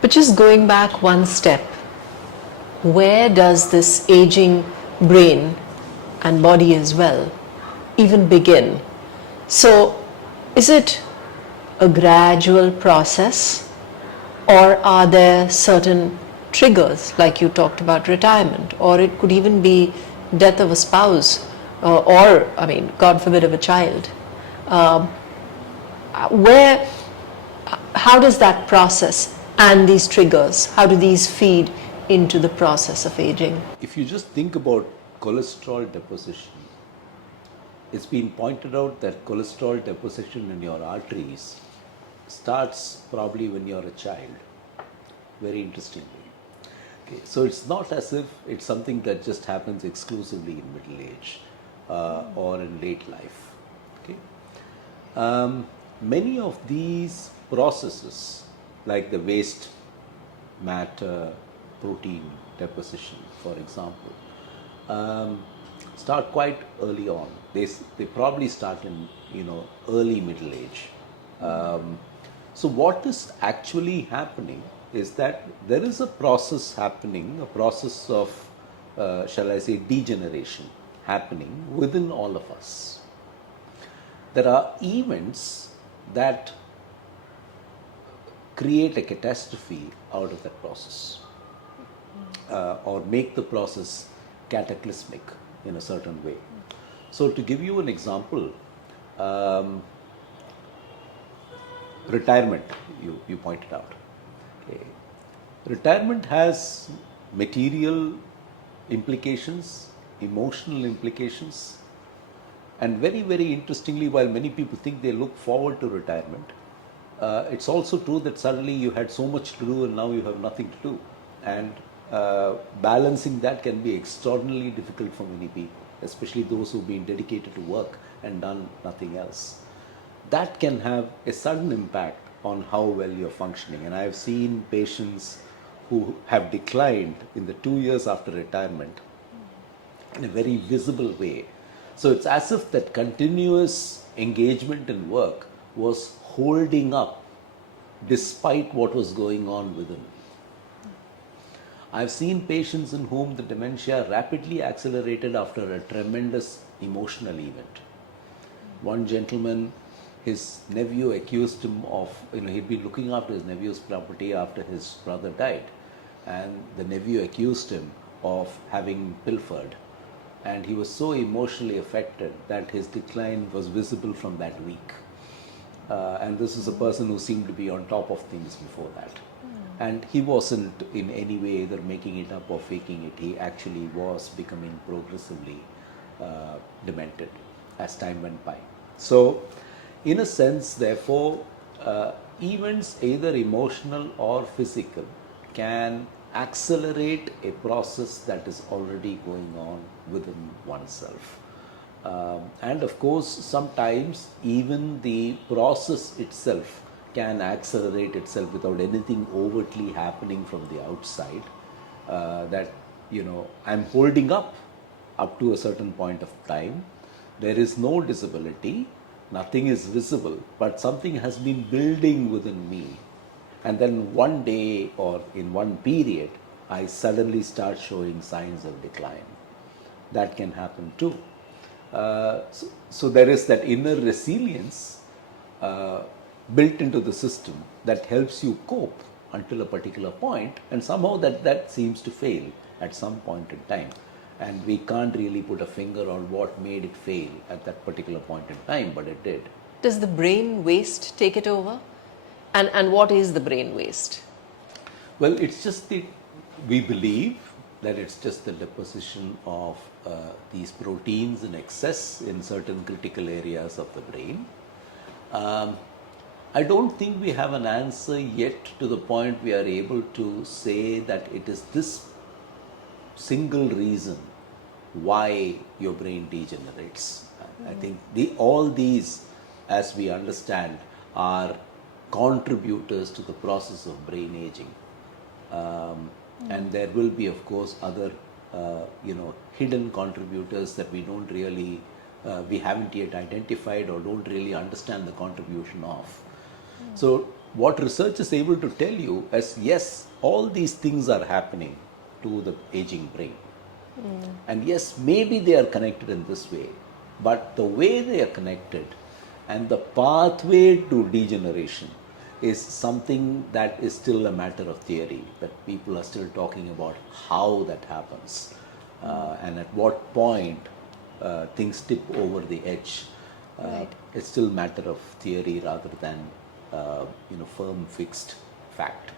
But just going back one step, where does this aging brain and body as well even begin? So is it a gradual process, or are there certain triggers, like you talked about retirement, or it could even be death of a spouse, or I mean, God forbid, of a child? Where, how does that process and these triggers, how do these feed into the process of aging? If you just think about cholesterol deposition, it's been pointed out that cholesterol deposition in your arteries starts probably when you're a child, very interestingly. Okay, so it's not as if it's something that just happens exclusively in middle age or in late life. Okay, many of these processes, like the waste matter protein deposition, for example, start quite early on. They probably start in early middle age. So what is actually happening is that there is a process happening, a process of shall I say degeneration happening within all of us. There are events that create a catastrophe out of that process, or make the process cataclysmic in a certain way. So to give you an example, retirement, you pointed out. Okay. Retirement has material implications, emotional implications, and very, very interestingly, while many people think they look forward to retirement, it's also true that suddenly you had so much to do and now you have nothing to do. And balancing that can be extraordinarily difficult for many people, especially those who've been dedicated to work and done nothing else. That can have a sudden impact on how well you're functioning. And I've seen patients who have declined in the 2 years after retirement in a very visible way. So it's as if that continuous engagement in work was holding up despite what was going on within. I've seen patients in whom the dementia rapidly accelerated after a tremendous emotional event. One gentleman, his nephew accused him of, he'd been looking after his nephew's property after his brother died, and the nephew accused him of having pilfered. And he was so emotionally affected that his decline was visible from that week. And this is a person who seemed to be on top of things before that. And he wasn't in any way either making it up or faking it. He actually was becoming progressively demented as time went by. So, in a sense, therefore, events either emotional or physical can accelerate a process that is already going on within oneself. And of course, sometimes even the process itself can accelerate itself without anything overtly happening from the outside. That, I'm holding up to a certain point of time. There is no disability, nothing is visible, but something has been building within me. And then one day or in one period, I suddenly start showing signs of decline. That can happen too. So there is that inner resilience built into the system that helps you cope until a particular point, and somehow that seems to fail at some point in time. And we can't really put a finger on what made it fail at that particular point in time, but it did. Does the brain waste take it over? And what is the brain waste? Well, it's just we believe that it's just the deposition of these proteins in excess in certain critical areas of the brain. I don't think we have an answer yet to the point we are able to say that it is this single reason why your brain degenerates. I think all these, as we understand, are contributors to the process of brain aging. And there will be, of course, other hidden contributors that we don't really, we haven't yet identified or don't really understand the contribution of. So what research is able to tell you is yes, all these things are happening to the aging brain. And yes, maybe they are connected in this way, but the way they are connected and the pathway to degeneration is something that is still a matter of theory, that people are still talking about how that happens and at what point things tip over the edge. Right. It's still a matter of theory rather than firm fixed fact.